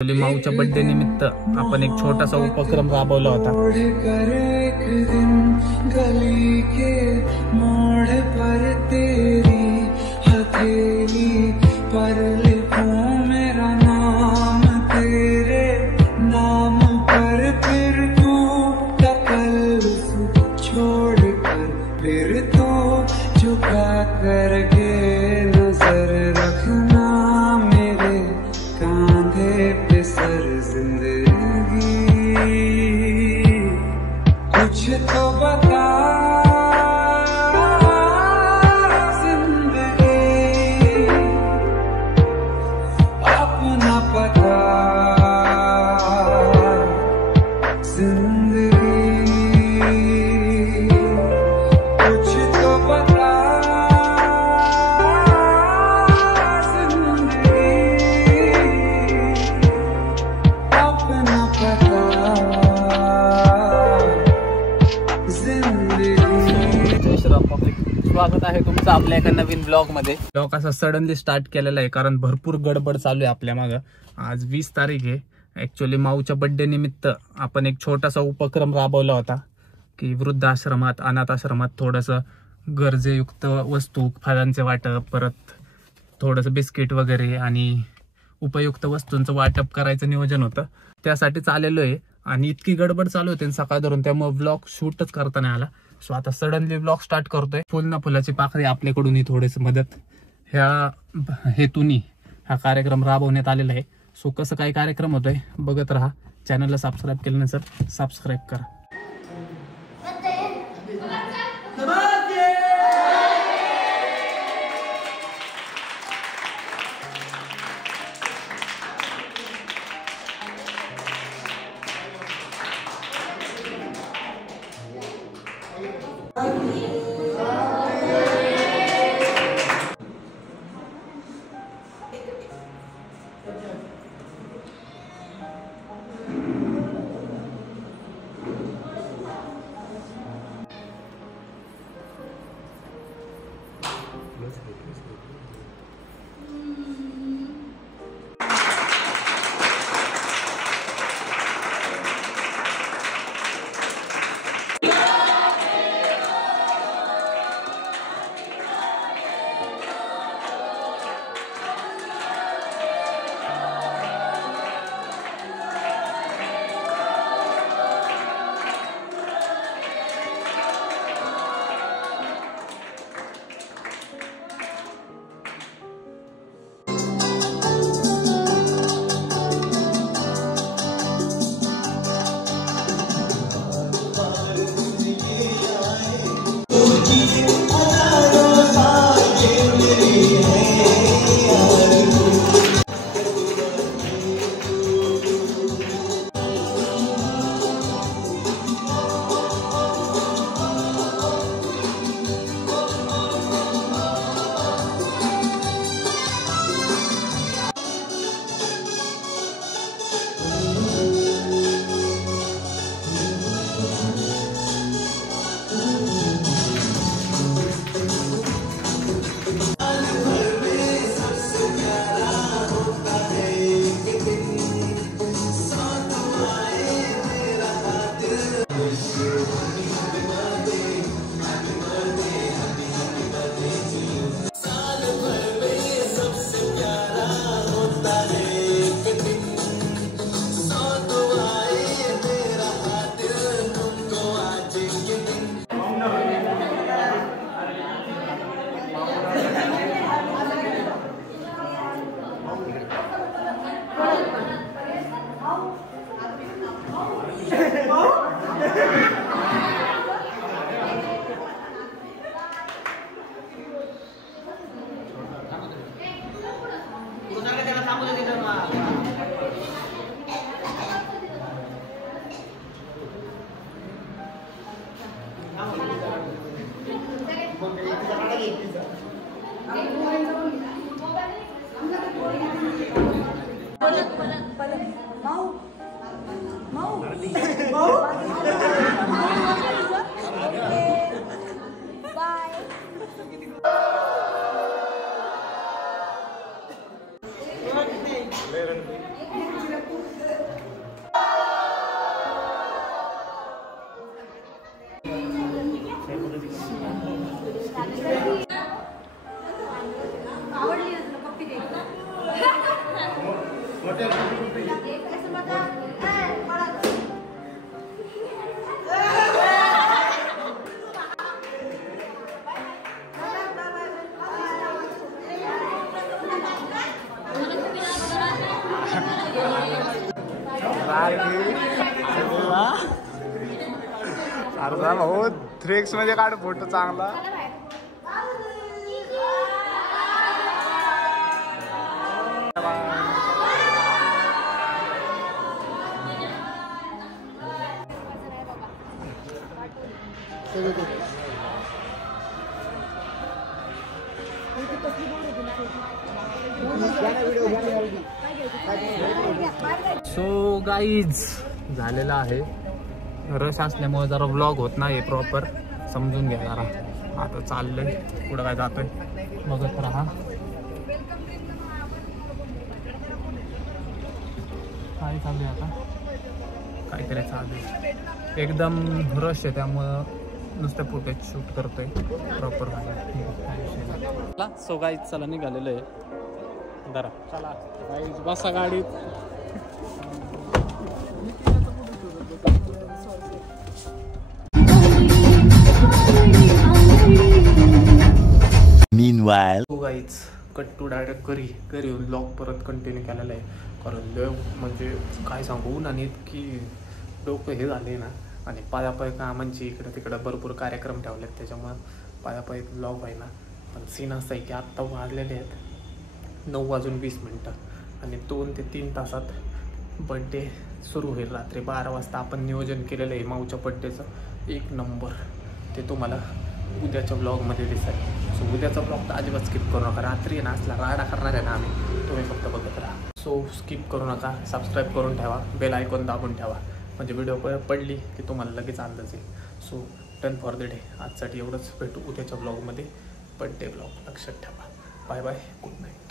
माऊच्या birthday निमित्त आपण एक छोटासा उपक्रम राबवला होता। गली के मोड़ पर तेरी हथेली पर लिखूं मेरा नाम, तेरे नाम पर फिर तू तकल्लुफ़ छोड़ कर फिर तू झुका करके नजर रखना मेरे कांधे पे सर जिंदगी। कुछ तो बता जिंदगी, अपना पता जिंदगी। कुछ तो बता जिंदगी, अपना पता जिंदगी। जय श्रीराम पब्लिक, स्वागत आहे तुमचं आपल्या एका नवीन ब्लॉग मध्ये। ब्लॉग असा सडनली स्टार्ट केलेला आहे कारण भरपूर गडबड चालू आहे आपल्या मागं। आज 20 तारीख आहे। ऍक्च्युअली माऊच्या बर्थडे निमित्त आपण एक छोटासा उपक्रम राबवला होता की वृद्धाश्रमात अनाथ आश्रमात थोडंसं गरजेयुक्त वस्तू, फळांचे वाटप, परत थोडंसं बिस्किट वगैरे आणि उपयुक्त वस्तूंचं वाटप करायचं नियोजन होतं। त्यासाठीच आलेलो आहे आणि इतकी गडबड चालू होती सकाळ धरून, त्यामुळे ब्लॉग शूटच करता नाही आला। सो आता सडनली ब्लॉग स्टार्ट करतोय। फुल ना फुलाची पाकळी आपल्याकडून ही थोडीशी मदत ह्या हेतूनी हा कार्यक्रम राबवण्यात आलेला आहे। सो कसं काय कार्यक्रम होतोय बघत राहा। चॅनलला सबस्क्राईब केलं नसेल सबस्क्राईब करा। अर्धा भाऊ 3x मध्ये काढ फोटो चांगला. सो गाईज झालेला आहे. रश असल्यामुळे जरा व्लॉग होत नाही प्रॉपर, समजून घ्या जरा. आता चाललंय पुढं काय जातोय बघत राहा. काय चालू आहे आता, काहीतरी चालू आहे. एकदम रश आहे त्यामुळं नुसतं फुटेज शूट करतोय प्रॉपर. सो गाईज चला निघालेलं आहे. जरा चला गाईज बसा गाडीत. Meanwhile, guys cut to direct घरी येऊन ब्लॉग परत कंटिन्यू केलेला आहे. कारण लय म्हणजे काय सांगू, उन्हाने इतकी डोकं हे झाले ना. आणि पायापाय कामांची इकडं तिकडं भरपूर कार्यक्रम ठेवलेत, त्याच्यामुळं पायापाय ब्लॉग आहे ना. पण सीन असं आहे की आत्ता वाजलेले आहेत 9:20 आणि 2 ते 3 तासात बड्डे सुरू होईल. रात्री 12 वाजता आपण नियोजन केलेलं आहे माऊच्या बड्डेचं. 1 नंबर. ते तुम्हाला उद्याच्या ब्लॉगमध्ये दिसेल. सो उद्याचा ब्लॉग तर अजिबात स्किप करू नका. रात्री ना असला राडा करणार आहे ना आम्ही, तुम्ही फक्त बघत राहा. सो स्किप करू नका. सबस्क्राईब करून ठेवा, बेल आयकॉन दाबून ठेवा, म्हणजे व्हिडिओ पडली की तुम्हाला लगेच अंदाज येईल. So done for the day. आजसाठी एवढंच. भेटू उद्याच्या ब्लॉगमध्ये, बड्डे ब्लॉग. लक्षात ठेवा. Bye bye, good night.